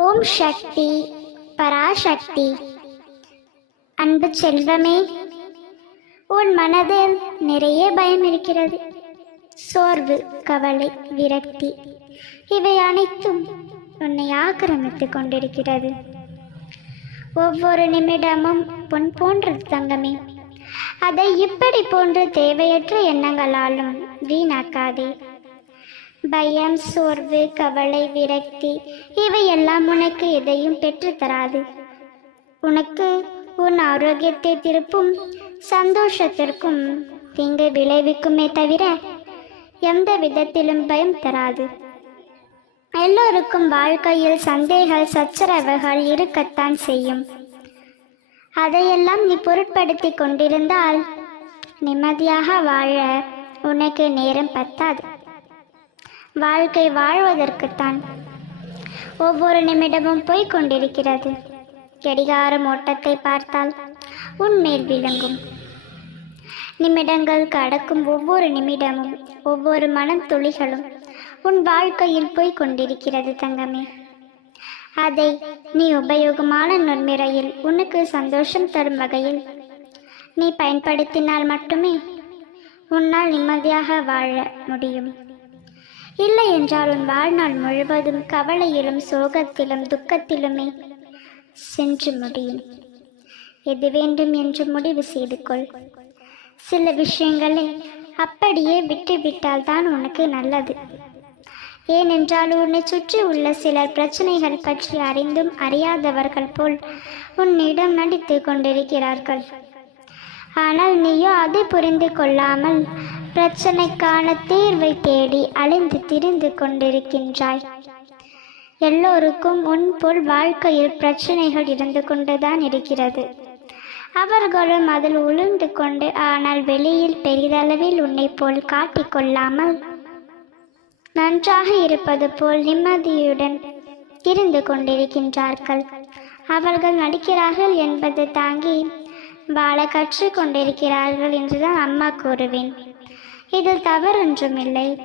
ஓம் சக்தி பராசக்தி. அன்பு செல்வமே உன் மனதில் நிறைய பயம் இருக்கிறது. சோர்வு கவலை விரக்தி இவை அனைத்தும் உன்னை ஆக்கிரமித்துக் கொண்டிருக்கிறது. ஒவ்வொரு நிமிடமும் பொன் போன்றது தங்கமே. அதை இப்படி போன்ற தேவையற்ற எண்ணங்களாலும் வீணாக்காதே. பயம் சோர்வு கவலை விரக்தி இவையெல்லாம் உனக்கு எதையும் பெற்றுத்தராது உனக்கு உன் ஆரோக்கியத்தை திருப்பும் சந்தோஷத்திற்கும் தீங்கு விளைவிக்குமே தவிர எந்த விதத்திலும் பயம் தராது. எல்லோருக்கும் வாழ்க்கையில் சந்தேகம் சச்சரவுகள் இருக்கத்தான் செய்யும். அதையெல்லாம் நீ பொருட்படுத்தி கொண்டிருந்தால் நிம்மதியாக வாழ உனக்கு நேரம் பத்தாது. வாழ்க்கை வாழ்வதற்குத்தான் ஒவ்வொரு நிமிடமும் போய்க் கொண்டிருக்கிறது கடிகாரம் ஓட்டத்தை பார்த்தால் உன்மேல் விளங்கும் நிமிடங்கள் கடக்கும் ஒவ்வொரு நிமிடமும் ஒவ்வொரு மனம் துளிகளும் உன் வாழ்க்கையில் போய்க் கொண்டிருக்கிறது தங்கமே. அதை நீ உபயோகமான நுண்முறையில் உனக்கு சந்தோஷம் தரும் வகையில் நீ பயன்படுத்தினால் மட்டுமே உன்னால் நிம்மதியாக வாழ முடியும். இல்லை என்றால் உன் வாழ்நாள் முழுவதும் கவலையிலும் சோகத்திலும் துக்கத்திலுமே சென்று முடியும். எது வேண்டும் என்று முடிவு செய்து கொள். சில விஷயங்களை அப்படியே விட்டுவிட்டால் தான் உனக்கு நல்லது. ஏனென்றால் உன்னை சுற்றி உள்ள சிலர் பிரச்சனைகள் பற்றி அறிந்தும் அறியாதவர்கள் போல் உன்னிடம் நடித்து கொண்டிருக்கிறார்கள். ஆனால் நீயோ அதை புரிந்து கொள்ளாமல் பிரச்சனைக்கான தீர்வை தேடி அலைந்து திரிந்து கொண்டிருக்கின்றாய். எல்லோருக்கும் உன் போல் வாழ்க்கையில் பிரச்சனைகள் இருந்து கொண்டுதான் இருக்கிறது. அவர்களும் அதில் உளுந்து கொண்டு ஆனால் வெளியில் பெரிதளவில் உன்னை போல் காட்டிக்கொள்ளாமல் நன்றாக இருப்பது போல் நிம்மதியுடன் இருந்து கொண்டிருக்கின்றார்கள். அவர்கள் நடிக்கிறார்கள் என்பது தாங்கி வாழ கற்றுக்கொண்டிருக்கிறார்கள் என்றுதான் அம்மா கூறுவேன். இதில் தவறொன்றுமில்லை.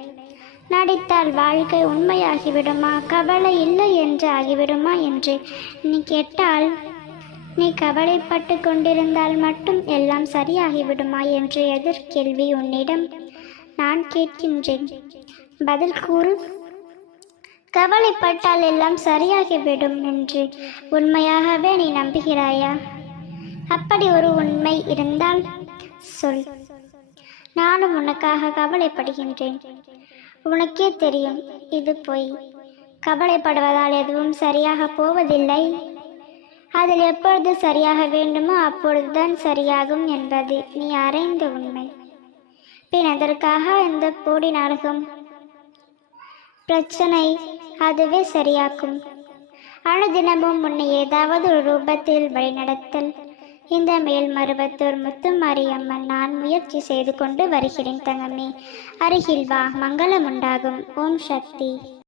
நடித்தால் வாழ்க்கை உண்மையாகிவிடுமா? கவலை இல்லை என்று ஆகிவிடுமா என்று நீ கேட்டால் நீ கவலைப்பட்டு கொண்டிருந்தால் மட்டும் எல்லாம் சரியாகிவிடுமா என்று எதிர்கேள்வி உன்னிடம் நான் கேட்கின்றேன். பதில் கூறு. கவலைப்பட்டால் எல்லாம் சரியாகிவிடும் என்று உண்மையாகவே நீ நம்புகிறாயா? அப்படி ஒரு உண்மை இருந்தால் சொல். நானும் உனக்காக கவலைப்படுகின்றேன். உனக்கே தெரியும் இது பொய். கவலைப்படுவதால் எதுவும் சரியாக போவதில்லை. அதில் எப்பொழுது சரியாக வேண்டுமோ அப்பொழுதுதான் சரியாகும் என்பது நீ அறைந்த உண்மை. பின் அதற்காக இந்த போடி நாடகம். பிரச்சனை அதுவே சரியாக்கும். அனுதினமும் உன்னை ஏதாவது ஒரு ரூபத்தில் வழிநடத்தல். இந்த மேல்மருவத்தூர் முத்துமாரியம்மன் நான் முயற்சி செய்து கொண்டு வருகிறேன் தங்கமே. அருகில் வா மங்களம் உண்டாகும் ஓம் சக்தி.